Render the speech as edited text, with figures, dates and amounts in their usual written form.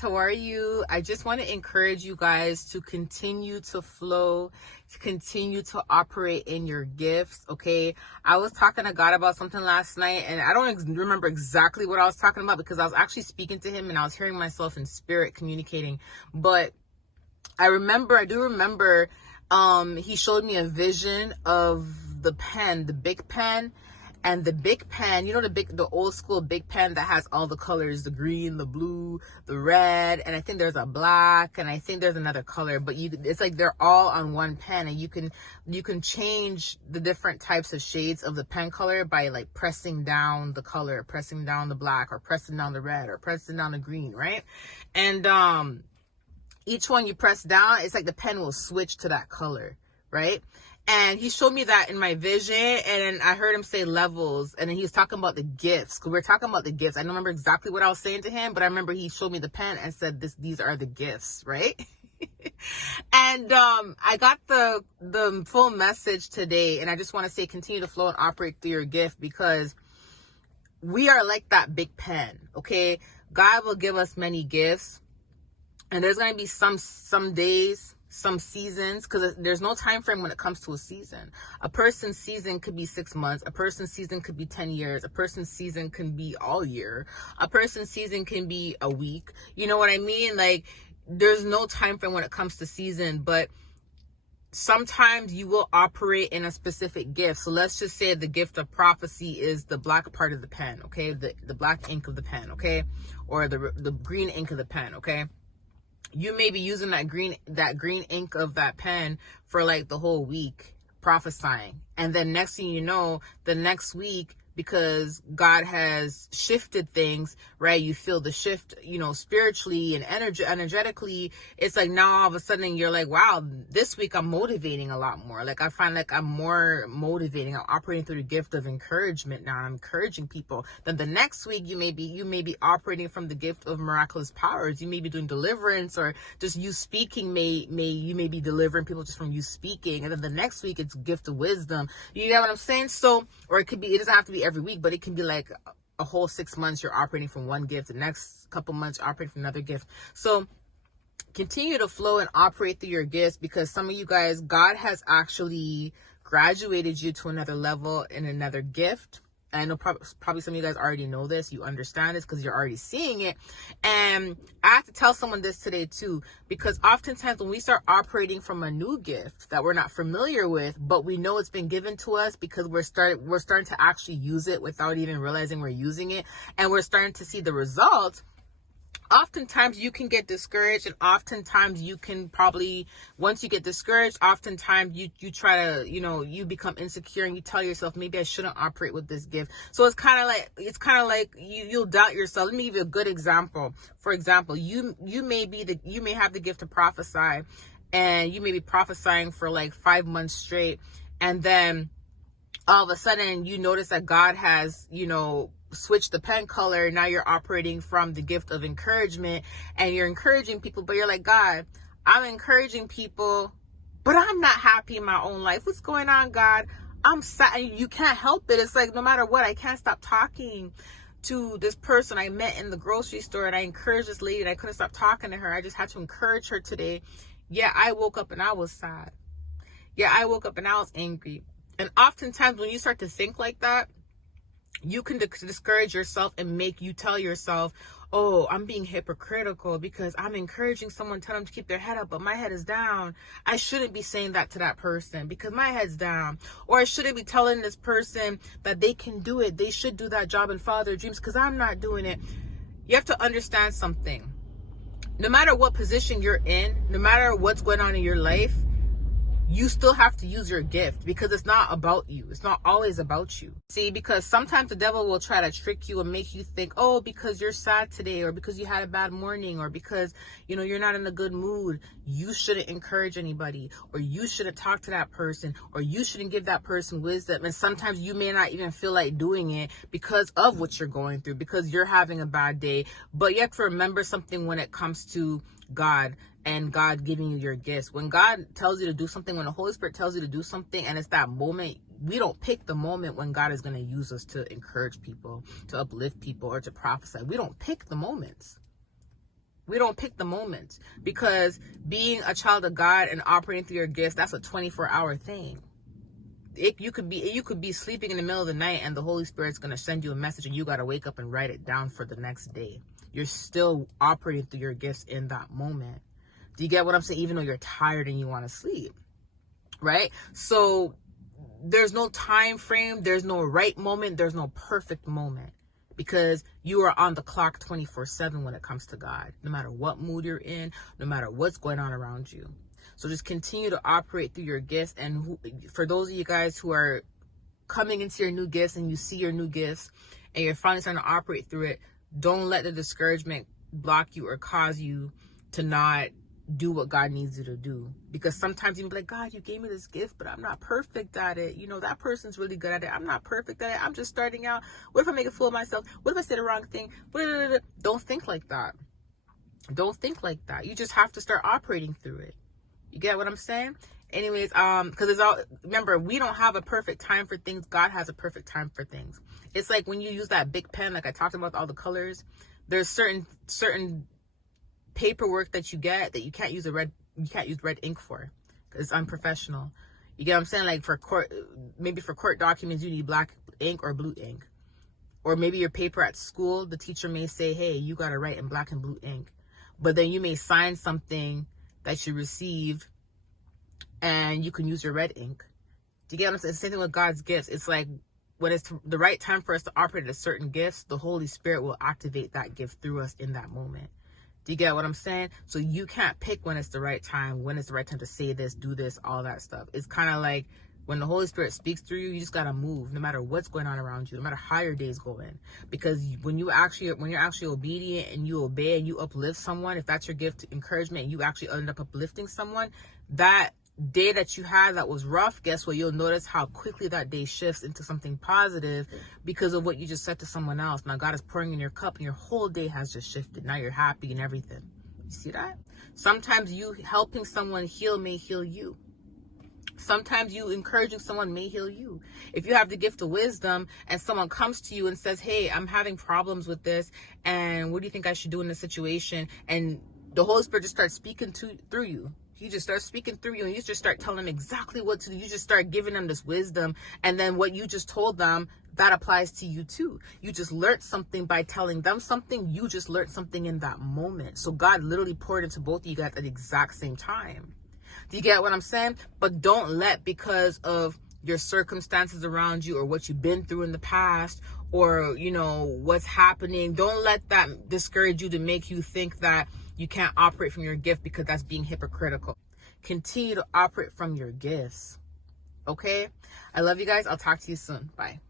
How are you? I just want to encourage you guys to continue to flow, to continue to operate in your gifts, okay? I was talking to God about something last night, and I don't remember exactly what I was talking about because I was actually speaking to him and I was hearing myself in spirit communicating. But I do remember he showed me a vision of the pen, the big pen. And the big pen, the old school big pen that has all the colors, the green, the blue, the red, and I think there's a black, and I think there's another color, but it's like they're all on one pen, and you can change the different types of shades of the pen color by like pressing down the color, pressing down the black, or pressing down the red, or pressing down the green, right? And each one you press down, it's like the pen will switch to that color, right? And he showed me that in my vision, and I heard him say levels, and then he was talking about the gifts, because we were talking about the gifts. I don't remember exactly what I was saying to him, but I remember he showed me the pen and said, these are the gifts, right? And I got the full message today, and I just want to say, continue to flow and operate through your gift, because we are like that big pen, okay? God will give us many gifts, and there's going to be some days, some seasons, because there's no time frame when it comes to a season. A person's season could be 6 months. A person's season could be 10 years. A person's season can be all year. A person's season can be a week. You know what I mean? Like, there's no time frame when it comes to season, but sometimes you will operate in a specific gift. So let's just say the gift of prophecy is the black part of the pen, okay? The black ink of the pen, okay? Or the green ink of the pen, okay? You may be using that green ink of that pen for like the whole week prophesying. And then next thing you know, the next week, because God has shifted things, right? You feel the shift, spiritually and energetically. It's like now all of a sudden you're like, wow, this week I'm motivating a lot more. Like I find like I'm more motivating. I'm operating through the gift of encouragement now. I'm encouraging people. Then the next week you may be operating from the gift of miraculous powers. You may be doing deliverance, or just you speaking you may be delivering people just from you speaking. And then the next week it's gift of wisdom. You get what I'm saying? So, or it doesn't have to be every week, but it can be like a whole 6 months you're operating from one gift, the next couple months operating from another gift. So continue to flow and operate through your gifts, because some of you guys, God has actually graduated you to another level in another gift. I know probably some of you guys already know this. You understand this because you're already seeing it. And I have to tell someone this today too, because oftentimes when we start operating from a new gift that we're not familiar with, but we know it's been given to us because we're starting to actually use it without even realizing we're using it, and we're starting to see the results. Oftentimes you can get discouraged, and oftentimes you can probably, once you get discouraged, oftentimes you try to, you become insecure and you tell yourself, maybe I shouldn't operate with this gift. So it's kind of like you'll doubt yourself. Let me give you a good example. For example, you may have the gift to prophesy, and you may be prophesying for like 5 months straight, and then all of a sudden you notice that God has, switch the pen color. Now you're operating from the gift of encouragement, and you're encouraging people, but you're like, God, I'm encouraging people, but I'm not happy in my own life. What's going on, God? I'm sad. You can't help it. It's like, no matter what, I can't stop talking to this person I met in the grocery store, and I encouraged this lady and I couldn't stop talking to her. I just had to encourage her today. Yeah, I woke up and I was sad. Yeah, I woke up and I was angry. And oftentimes when you start to think like that, you can discourage yourself and you tell yourself, oh, I'm being hypocritical because I'm encouraging someone, tell them to keep their head up, but my head is down. I shouldn't be saying that to that person because my head's down. Or I shouldn't be telling this person that they can do it. They should do that job and follow their dreams because I'm not doing it. You have to understand something. No matter what position you're in, no matter what's going on in your life, you still have to use your gift, because it's not about you. It's not always about you. See, because sometimes the devil will try to trick you and make you think, oh, because you're sad today, or because you had a bad morning, or because, you're not in a good mood, you shouldn't encourage anybody, or you shouldn't talk to that person, or you shouldn't give that person wisdom. And sometimes you may not even feel like doing it because of what you're going through, because you're having a bad day. But you have to remember something when it comes to God and God giving you your gifts. When God tells you to do something, when the Holy Spirit tells you to do something, and it's that moment, we don't pick the moment when God is going to use us to encourage people, to uplift people, or to prophesy. We don't pick the moments. We don't pick the moments, because being a child of God and operating through your gifts, that's a 24-hour thing. You could be sleeping in the middle of the night and the Holy Spirit's going to send you a message and you got to wake up and write it down for the next day. You're still operating through your gifts in that moment. Do you get what I'm saying? Even though you're tired and you want to sleep, right? So there's no time frame. There's no right moment. There's no perfect moment, because you are on the clock 24/7 when it comes to God, no matter what mood you're in, no matter what's going on around you. So just continue to operate through your gifts. And for those of you guys who are coming into your new gifts and you see your new gifts and you're finally starting to operate through it, don't let the discouragement block you or cause you to not do what God needs you to do. Because sometimes you can be like, God, you gave me this gift, but I'm not perfect at it. You know, that person's really good at it. I'm not perfect at it. I'm just starting out. What if I make a fool of myself? What if I say the wrong thing? Don't think like that. Don't think like that. You just have to start operating through it. You get what I'm saying? Anyways, because it's all, remember, we don't have a perfect time for things. God has a perfect time for things. It's like when you use that big pen, like I talked about all the colors, there's certain paperwork that you get that you can't use red ink for, because it's unprofessional. You get what I'm saying? Like for court, maybe for court documents, you need black ink or blue ink. Or maybe your paper at school, the teacher may say, hey, you got to write in black and blue ink. But then you may sign something that you received and you can use your red ink. Do you get what I'm saying? It's the same thing with God's gifts. It's like when it's the right time for us to operate a certain gifts, the Holy Spirit will activate that gift through us in that moment. Do you get what I'm saying? So you can't pick when it's the right time, when it's the right time to say this, do this, all that stuff. It's kind of like when the Holy Spirit speaks through you, you just got to move no matter what's going on around you, no matter how your day's going. Because when you're actually obedient and you obey and you uplift someone, if that's your gift, encouragement, and you actually end up uplifting someone, that day that you had that was rough, guess what? You'll notice how quickly that day shifts into something positive because of what you just said to someone else. Now God is pouring in your cup and your whole day has just shifted. Now you're happy and everything. You see that? Sometimes you helping someone heal may heal you. Sometimes you encouraging someone may heal you. If you have the gift of wisdom and someone comes to you and says, hey, I'm having problems with this, and what do you think I should do in this situation? And the Holy Spirit just starts speaking through you. He just starts speaking through you, and you just start telling them exactly what to do. You just start giving them this wisdom, and then what you just told them, that applies to you too. You just learned something by telling them something. You just learned something in that moment. So God literally poured into both of you guys at the exact same time. Do you get what I'm saying? But don't let, because of your circumstances around you or what you've been through in the past, or, you know, what's happening, don't let that discourage you to make you think that you can't operate from your gift, because that's being hypocritical. Continue to operate from your gifts. Okay? I love you guys. I'll talk to you soon. Bye.